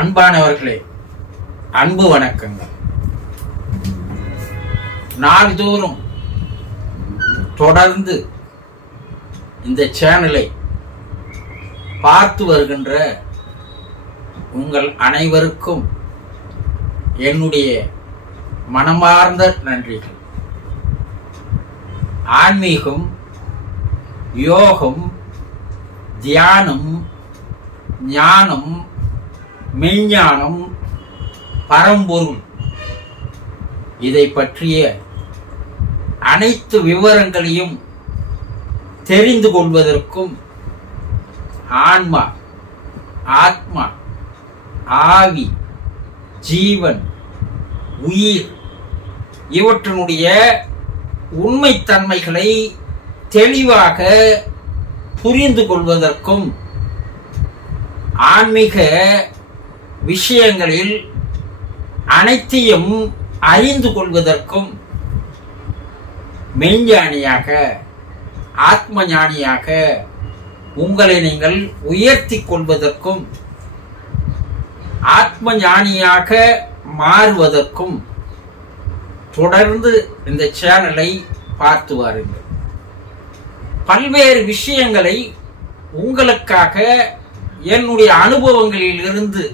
அன்பானவர்களே, அன்பு வணக்கங்கள். நாள்தோறும் தொடர்ந்து இந்த சேனலை பார்த்து வருகின்ற உங்கள் அனைவருக்கும் என்னுடைய மனமார்ந்த நன்றிகள். ஆன்மீகம், யோகம், தியானம், ஞானம், மெய்ஞானம், பரம்பொருள் இதை பற்றிய அனைத்து விவரங்களையும் தெரிந்து கொள்வதற்கும் ஆன்மா, ஆத்மா, ஆவி, ஜீவன், உயிர் இவற்றினுடைய உண்மைத்தன்மைகளை தெளிவாக புரிந்து கொள்வதற்கும் ஆன்மீக விஷயங்களில் அனைத்தையும் அறிந்து கொள்வதற்கும் மெய்ஞானியாக, ஆத்ம ஞானியாக உங்களை நீங்கள் உயர்த்தி கொள்வதற்கும் ஆத்ம ஞானியாக மாறுவதற்கும் தொடர்ந்து இந்த சேனலை பார்த்து வாருங்கள். பல்வேறு விஷயங்களை உங்களுக்காக என்னுடைய அனுபவங்களில் இருந்து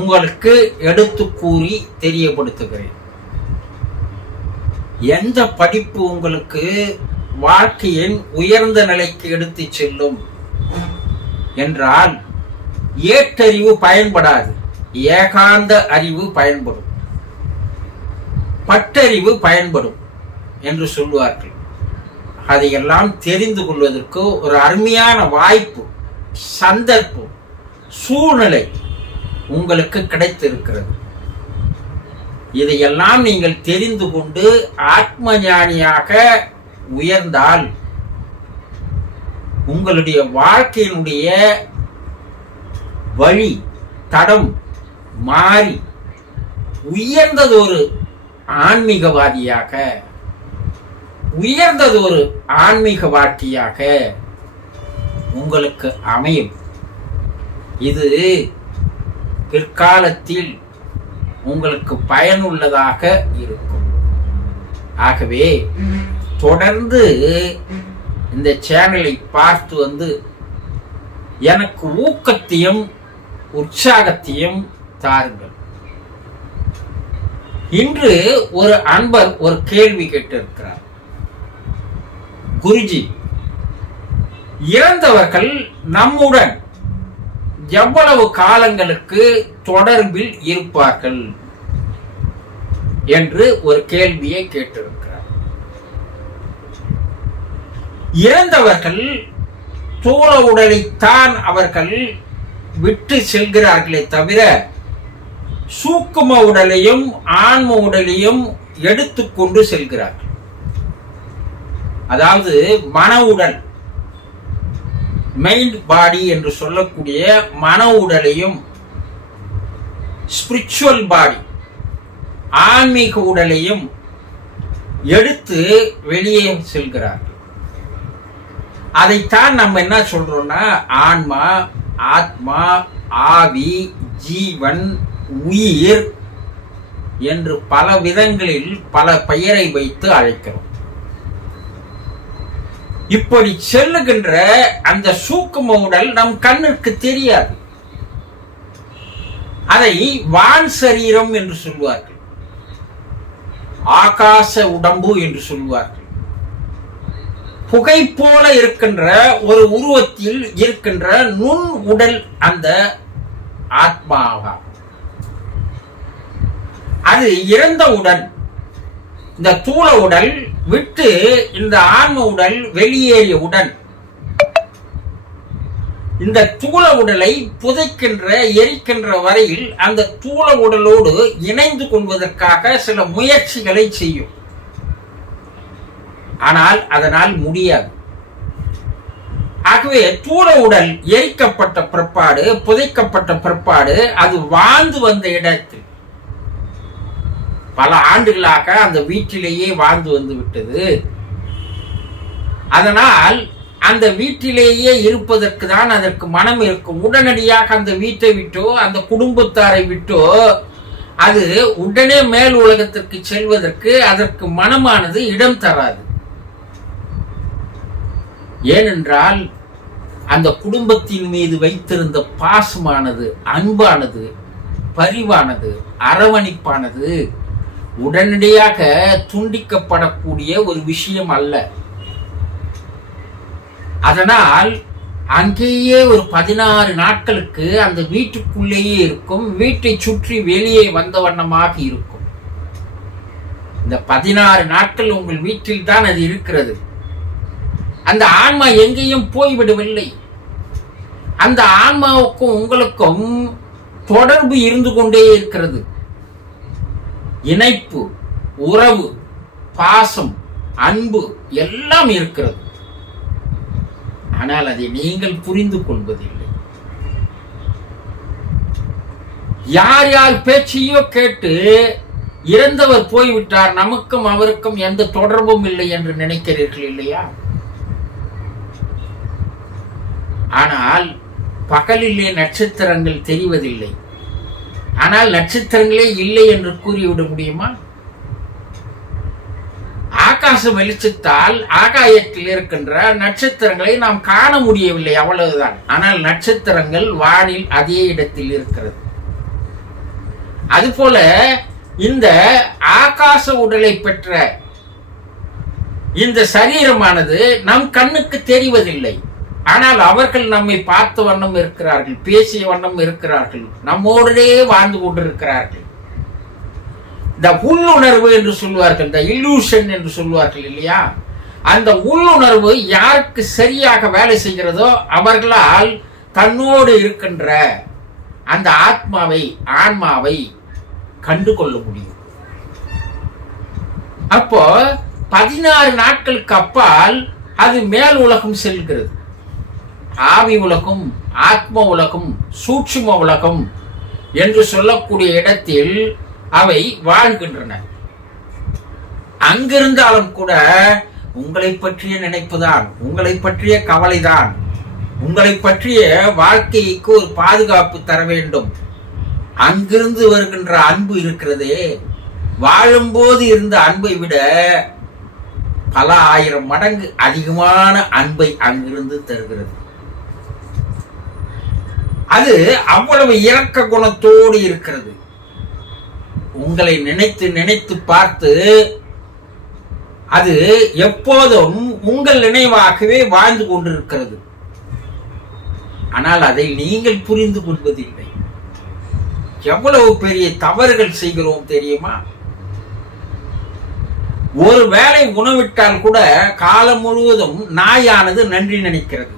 உங்களுக்கு எடுத்து கூறி தெரியப்படுத்துகிறேன். எந்த படிப்பு உங்களுக்கு வாழ்க்கையின் உயர்ந்த நிலைக்கு எடுத்து செல்லும் என்றால் ஏற்றறிவு பயன்படாது, ஏகாந்த அறிவு பயன்படும், பட்டறிவு பயன்படும் என்று சொல்வார்கள். அதையெல்லாம் தெரிந்து கொள்வதற்கு ஒரு அருமையான வாய்ப்பு, சந்தர்ப்பம், சூழ்நிலை உங்களுக்கு கிடைத்திருக்கிறது. இதையெல்லாம் நீங்கள் தெரிந்து கொண்டு ஆத்ம ஞானியாக உயர்ந்தால் உங்களுடைய வாழ்க்கையினுடைய வழி தடம் மாறி உயர்ந்ததொரு ஆன்மீகவாதியாக, உயர்ந்ததொரு ஆன்மீக வாழ்க்கையாக உங்களுக்கு அமையும். இது பிற்காலத்தில் உங்களுக்கு பயனுள்ளதாக இருக்கும். ஆகவே தொடர்ந்து இந்த சேனலை பார்த்து வந்து எனக்கு ஊக்கத்தையும் உற்சாகத்தையும் தாருங்கள். இன்று ஒரு அன்பர் ஒரு கேள்வி கேட்டிருக்கிறார். குருஜி, இறந்தவர்கள் நம்முடன் எவ்வளவு காலங்களுக்கு தொடர்பில் இருப்பார்கள் என்று ஒரு கேள்வியை கேட்டிருக்கிறார். இறந்தவர்கள் தூள உடலைத்தான் அவர்கள் விட்டு செல்கிறார்களே தவிர சூக்கும உடலையும் ஆன்ம உடலையும் எடுத்துக்கொண்டு செல்கிறார்கள். அதாவது மன உடல், மைண்ட் பாடி என்று சொல்லக்கூடிய மன உடலையும் ஸ்பிரிச்சுவல் பாடி, ஆன்மீக உடலையும் எடுத்து வெளியே செல்கிறார்கள். அதைத்தான் நம்ம என்ன சொல்றோம்னா ஆன்மா, ஆத்மா, ஆவி, ஜீவன், உயிர் என்று பல விதங்களில் பல பெயரை வைத்து அழைக்கிறோம். இப்படி செல்லுகின்ற அந்த சூக்கும உடல் நம் கண்ணுக்கு தெரியாது. அதை வான் சரீரம் என்று சொல்வார்கள், ஆகாச உடம்பு என்று சொல்வார்கள். புகை போல இருக்கின்ற ஒரு உருவத்தில் இருக்கின்ற நுண் உடல் அந்த ஆத்மாவாகும். அது இறந்தவுடன் இந்த தூள உடல் விட்டு இந்த ஆன்ம உடல் வெளியேறியவுடன் இந்த தூள உடலை புதைக்கின்ற, எரிக்கின்ற வரையில் அந்த தூள உடலோடு இணைந்து கொள்வதற்காக சில முயற்சிகளை செய்யும். ஆனால் அதனால் முடியாது. ஆகவே தூள உடல் எரிக்கப்பட்ட பிற்பாடு, புதைக்கப்பட்ட பிற்பாடு அது வாழ்ந்து வந்த இடத்தில் பல ஆண்டுகளாக அந்த வீட்டிலேயே வாழ்ந்து வந்து விட்டது. அதனால் அந்த வீட்டிலேயே இருப்பதற்கு தான் அதற்கு மனம் இருக்கும். உடனடியாக அந்த வீட்டை விட்டோ அந்த குடும்பத்தாரை விட்டோ அது உடனே மேல் உலகத்திற்கு செல்வதற்கு அதற்கு மனமானது இடம் தராது. ஏனென்றால் அந்த குடும்பத்தின் மீது வைத்திருந்த பாசமானது, அன்பானது, பரிவானது, அரவணைப்பானது உடனடியாக துண்டிக்கப்படக்கூடிய ஒரு விஷயம் அல்ல. அதனால் அங்கேயே ஒரு 16 நாட்களுக்கு அந்த வீட்டுக்குள்ளேயே இருக்கும். வீட்டை சுற்றி வெளியே வந்த வண்ணமாக இருக்கும். இந்த 16 நாட்கள் உங்கள் வீட்டில் தான் அது இருக்கிறது. அந்த ஆன்மா எங்கேயும் போய்விடவில்லை. அந்த ஆன்மாவுக்கும் உங்களுக்கும் தொடர்பு இருந்து கொண்டே இருக்கிறது. இணைப்பு, உறவு, பாசம், அன்பு எல்லாம் இருக்கிறது. ஆனால் அதை நீங்கள் புரிந்து கொள்வதில்லை. யார் யார் பேச்சையோ கேட்டு இறந்தவர் போய்விட்டார், நமக்கும் அவருக்கும் எந்த தொடர்பும் இல்லை என்று நினைக்கிறீர்கள் இல்லையா? ஆனால் பகலிலே நட்சத்திரங்கள் தெரிவதில்லை. ஆனால் நட்சத்திரங்களே இல்லை என்று கூறிவிட முடியுமா? ஆகாச வெளிச்சத்தால் ஆகாயத்தில் இருக்கின்ற நட்சத்திரங்களை நாம் காண முடியவில்லை, அவ்வளவுதான். ஆனால் நட்சத்திரங்கள் வானில் அதே இடத்தில் இருக்கிறது. அதுபோல இந்த ஆகாச உடலை பெற்ற இந்த சரீரமானது நம் கண்ணுக்கு தெரிவதில்லை. ஆனால் அவர்கள் நம்மை பார்த்த வண்ணம் இருக்கிறார்கள், பேசிய வண்ணம் இருக்கிறார்கள், நம்மோடே வாழ்ந்து கொண்டிருக்கிறார்கள். இந்த உள்ளுணர்வு என்று சொல்வார்கள், இந்த இல்லூஷன் என்று சொல்வார்கள் இல்லையா? அந்த உள்ளுணர்வு யாருக்கு சரியாக வேலை செய்கிறதோ அவர்களால் தன்னோடு இருக்கின்ற அந்த ஆத்மாவை, ஆன்மாவை கண்டு கொள்ள முடியும். அப்போ 16 நாட்களுக்கு அப்பால் அது மேல் உலகம் செல்கிறது. ஆவி உலகம், ஆத்ம உலகம், சூட்சும உலகம் என்று சொல்லக்கூடிய இடத்தில் அவை வாழ்கின்றன. அங்கிருந்தாலும் கூட உங்களை பற்றிய நினைப்புதான், உங்களை பற்றிய கவலைதான், உங்களை பற்றிய வாழ்க்கைக்கு ஒரு பாதுகாப்பு தர வேண்டும். அங்கிருந்து வருகின்ற அன்பு இருக்கிறதே, வாழும்போது இருந்த அன்பை விட பல ஆயிரம் மடங்கு அதிகமான அன்பை அங்கிருந்து தருகிறது. அது அவ்வளவு இரக்க குணத்தோடு இருக்கிறது. உங்களை நினைத்து நினைத்து பார்த்து அது எப்போதும் உங்கள் நினைவாகவே வாழ்ந்து கொண்டிருக்கிறது. ஆனால் அதை நீங்கள் புரிந்து கொள்வதில்லை. எவ்வளவு பெரிய தவறுகள் செய்கிறோம் தெரியுமா? ஒரு வேளை உணவிட்டால் கூட காலம் முழுவதும் நாயானது நன்றி நினைக்கிறது.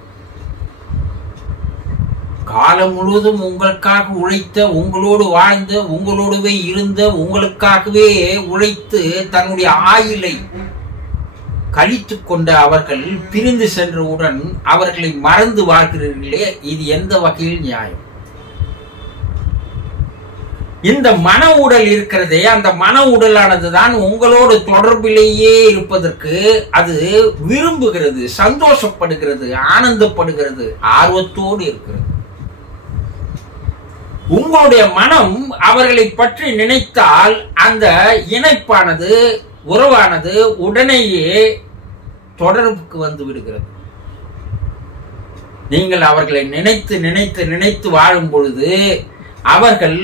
காலம் முழுவதும் உங்களுக்காக உழைத்த, உங்களோடு வாழ்ந்த, உங்களோடவே இருந்த, உங்களுக்காகவே உழைத்து தன்னுடைய ஆயுளை கழித்து கொண்ட அவர்கள் பிரிந்து சென்றவுடன் அவர்களை மறந்து வாழ்கிறீர்களே, இது எந்த வகையில் நியாயம்? இந்த மன உடல் இருக்கிறதே, அந்த மன உடலானது தான் உங்களோடு தொடர்பிலேயே இருப்பதற்கு அது விரும்புகிறது, சந்தோஷப்படுகிறது, ஆனந்தப்படுகிறது, ஆர்வத்தோடு இருக்கிறது. உங்களுடைய மனம் அவர்களை பற்றி நினைத்தால் அந்த இணைப்பானது, உறவானது உடனேயே தொடர்புக்கு வந்து விடுகிறது. நீங்கள் அவர்களை நினைத்து நினைத்து நினைத்து வாழும் பொழுது அவர்கள்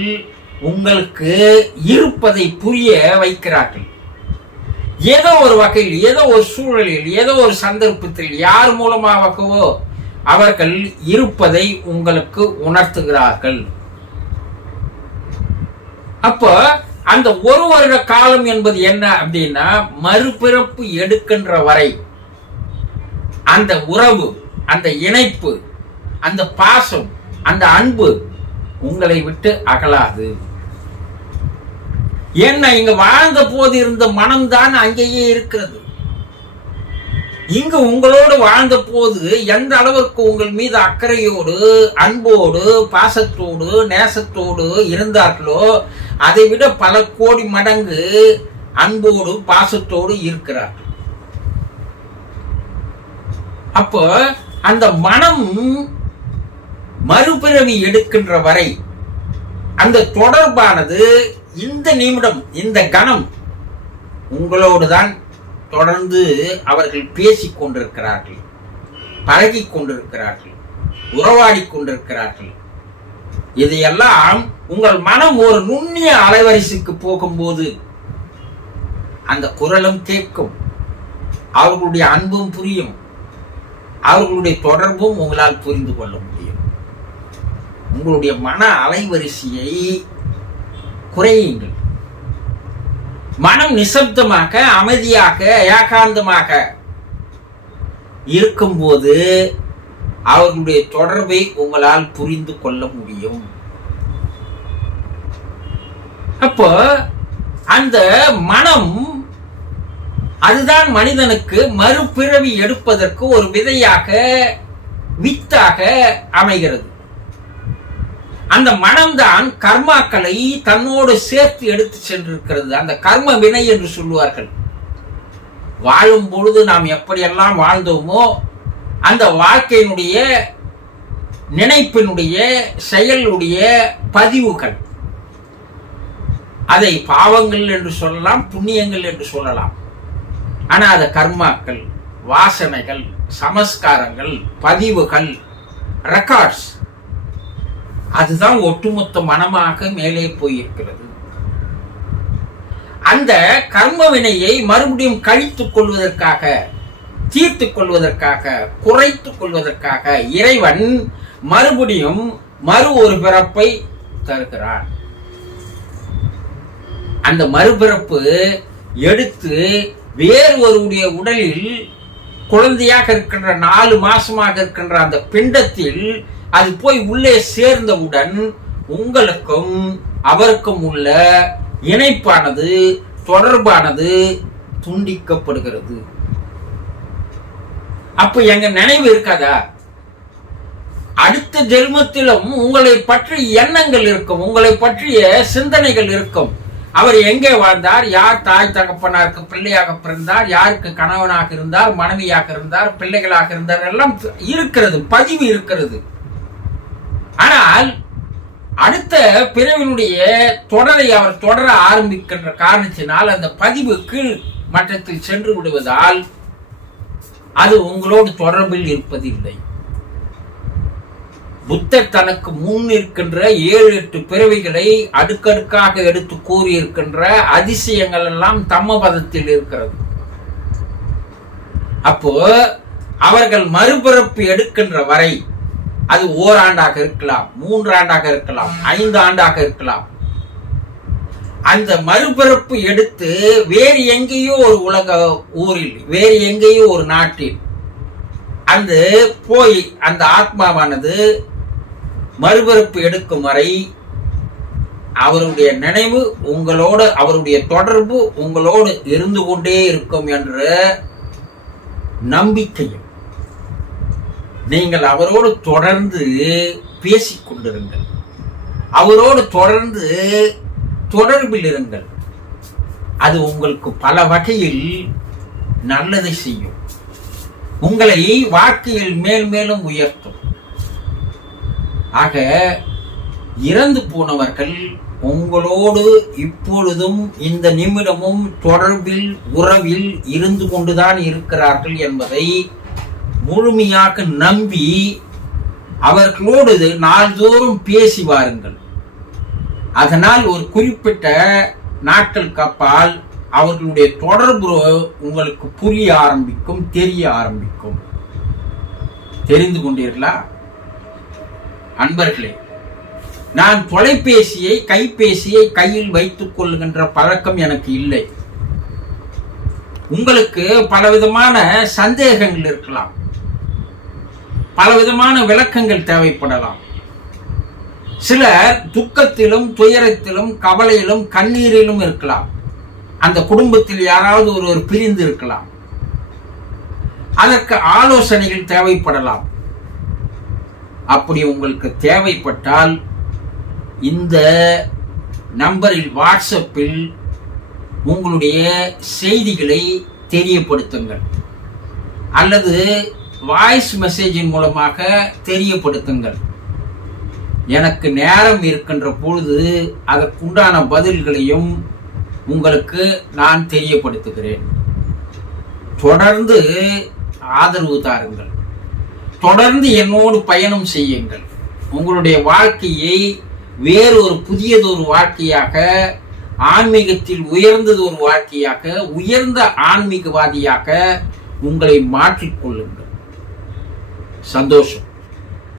உங்களுக்கு இருப்பதை புரிய வைக்கிறார்கள். ஏதோ ஒரு வகையில், ஏதோ ஒரு சூழலில், ஏதோ ஒரு சந்தர்ப்பத்தில், யார் மூலமாகவோ அவர்கள் இருப்பதை உங்களுக்கு உணர்த்துகிறார்கள். அப்போ அந்த ஒரு வருட காலம் என்பது என்ன அப்படின்னா, மறுபிறப்பு எடுக்கின்ற வரை அந்த உறவு, அந்த இணைப்பு, அந்த பாசம், அந்த அன்பு உங்களை விட்டு அகலாது. என்ன, இங்க வாழ்ந்த போது இருந்த மனம்தான் அங்கேயே இருக்கிறது. இங்கு உங்களோடு வாழ்ந்த போது எந்த அளவிற்கு உங்கள் மீது அக்கறையோடு, அன்போடு, பாசத்தோடு, நேசத்தோடு இருந்தார்களோ அதை விட பல கோடி மடங்கு அன்போடு, பாசத்தோடு இருக்கிறார். அப்போ அந்த மனம் மறுபிறவி எடுக்கின்ற வரை அந்த தொடர்பானது இந்த நிமிடம், இந்த கணம் உங்களோடு தான் தொடர்ந்து அவர்கள் பேசிக் கொண்டிருக்கிறார்கள், பழகிக் கொண்டிருக்கிறார்கள், உறவாடி கொண்டிருக்கிறார்கள். இதையெல்லாம் உங்கள் மனம் ஒரு நுண்ணிய அலைவரிசைக்கு போகும்போது அந்த குரலும் கேட்கும், அவர்களுடைய அன்பும் புரியும், அவர்களுடைய தொடர்பும் உங்களால் புரிந்து கொள்ள முடியும். உங்களுடைய மன அலைவரிசையை குறையுங்கள். மனம் நிசப்தமாக, அமைதியாக, ஏகாந்தமாக இருக்கும்போது அவர்களுடைய தொடர்பை உங்களால் புரிந்து கொள்ள முடியும். அப்போ அந்த மனம் அதுதான் மனிதனுக்கு மறுபிறவி எடுப்பதற்கு ஒரு விதையாக, வித்தாக அமைகிறது. அந்த மனம்தான் கர்மாக்களை தன்னோடு சேர்த்து எடுத்து சென்றிருக்கிறது. அந்த கர்ம வினை என்று சொல்லுவார்கள். வாழும் பொழுது நாம் எப்படியெல்லாம் வாழ்ந்தோமோ அந்த வாழ்க்கையினுடைய, நினைப்பினுடைய, செயலுடைய பதிவுகள், அதை பாவங்கள் என்று சொல்லலாம், புண்ணியங்கள் என்று சொல்லலாம். ஆனா அது கர்மாக்கள், வாசனைகள், சமஸ்காரங்கள், பதிவுகள், ரெக்கார்ட்ஸ், அதுதான் ஒட்டுமொத்த மனமாக மேலே போயிருக்கிறது. அந்த கர்ம வினையை மறுபடியும் கழித்துக் கொள்வதற்காக, தீர்த்துக் கொள்வதற்காக, குறைத்துக் கொள்வதற்காக இறைவன் மறுபடியும் ஒரு பிறப்பை தருகிறான். அந்த மறுபிறப்பு எடுத்து வேறு ஒருவருடைய உடலில் குழந்தையாக இருக்கின்ற 4 மாசமாக இருக்கின்ற அந்த பிண்டத்தில் அது போய் உள்ளே சேர்ந்தவுடன் உங்களுக்கும் அவருக்கும் உள்ள இணைப்பானது, தொடர்பானது துண்டிக்கப்படுகிறது. அப்ப எங்க நினைவு இருக்காதா? அடுத்த ஜென்மத்திலும் உங்களை பற்றி எண்ணங்கள் இருக்கும், உங்களை பற்றிய சிந்தனைகள் இருக்கும். அவர் எங்கே வாழ்ந்தார், யார் தாய் தகப்பனாருக்கு பிள்ளையாக பிறந்தார், யாருக்கு கணவனாக இருந்தார், மனைவியாக இருந்தார், பிள்ளைகளாக இருந்தார், எல்லாம் இருக்கிறது, பதிவு இருக்கிறது. ஆனால் அடுத்த பிறவினுடைய தொடரை அவர் தொடர ஆரம்பிக்கின்ற காரணத்தினால் அந்த பதிவு கீழ் மட்டத்தில் சென்று விடுவதால் அது உங்களோடு தொடர்பில் இருப்பதில்லை. புத்தர் தனக்கு முன் இருக்கின்ற 7-8 பிறவிகளை அடுக்கடுக்காக எடுத்து கூறியிருக்கின்ற அதிசயங்கள் எல்லாம் தம்மபதத்தில் இருக்கிறது. அப்போ அவர்கள் மறுபிறப்பு எடுக்கின்ற வரை, அது ஓராண்டாக இருக்கலாம், 3 ஆண்டாக இருக்கலாம், 5 ஆண்டாக இருக்கலாம், அந்த மறுபிறப்பு எடுத்து வேறு எங்கேயோ ஒரு உலக ஊரில், வேறு எங்கேயோ ஒரு நாட்டில் அந்த போய் அந்த ஆத்மாவானது மறுபிறப்பு எடுக்கும் வரை அவருடைய நினைவு உங்களோடு, அவருடைய தொடர்பு உங்களோடு இருந்து கொண்டே இருக்கும் என்ற நம்பிக்கையும், நீங்கள் அவரோடு தொடர்ந்து பேசிக் கொண்டிருங்கள், அவரோடு தொடர்ந்து தொடர்பில் இருங்கள். அது உங்களுக்கு பல வகையில் நல்லதை செய்யும், உங்களை வாழ்க்கையில் மேல் மேலும் உயர்த்தும். ஆக இறந்து போனவர்கள் உங்களோடு இப்பொழுதும் இந்த நிமிடமும் தொடர்பில், உறவில் இருந்து கொண்டுதான் இருக்கிறார்கள் என்பதை முழுமையாக நம்பி அவர்களோடு நாள்தோறும் பேசி வாருங்கள். அதனால் ஒரு குறிப்பிட்ட நாட்களுக்கு அப்பால் அவர்களுடைய தொடர்பு உங்களுக்கு புரிய ஆரம்பிக்கும், தெரிய ஆரம்பிக்கும். தெரிந்து கொண்டீர்களா அன்பர்களே? நான் தொலைபேசியை, கைபேசியை கையில் வைத்துக் கொள்கின்ற பழக்கம் எனக்கு இல்லை. உங்களுக்கு பலவிதமான சந்தேகங்கள் இருக்கலாம், பலவிதமான விளக்கங்கள் தேவைப்படலாம். சிலர் துக்கத்திலும், துயரத்திலும், கவலையிலும், கண்ணீரிலும் இருக்கலாம். அந்த குடும்பத்தில் யாராவது ஒருவர் பிரிந்து இருக்கலாம். அதற்கு ஆலோசனைகள் தேவைப்படலாம். அப்படி உங்களுக்கு தேவைப்பட்டால் இந்த நம்பரில், வாட்ஸ்அப்பில் உங்களுடைய செய்திகளை தெரியப்படுத்துங்கள். அல்லது வாய்ஸ் மெசேஜின் மூலமாக தெரியப்படுத்துங்கள். எனக்கு நேரம் இருக்கின்ற பொழுது அதற்குண்டான பதில்களையும் உங்களுக்கு நான் தெரியப்படுத்துகிறேன். தொடர்ந்து ஆதரவு தாருங்கள். தொடர்ந்து என்னோடு பயணம் செய்யுங்கள். உங்களுடைய வாழ்க்கையை வேறொரு புதியதொரு வாழ்க்கையாக, ஆன்மீகத்தில் உயர்ந்தது ஒரு வாழ்க்கையாக, உயர்ந்த ஆன்மீகவாதியாக உங்களை மாற்றிக்கொள்ளுங்கள். சந்தோஷம்.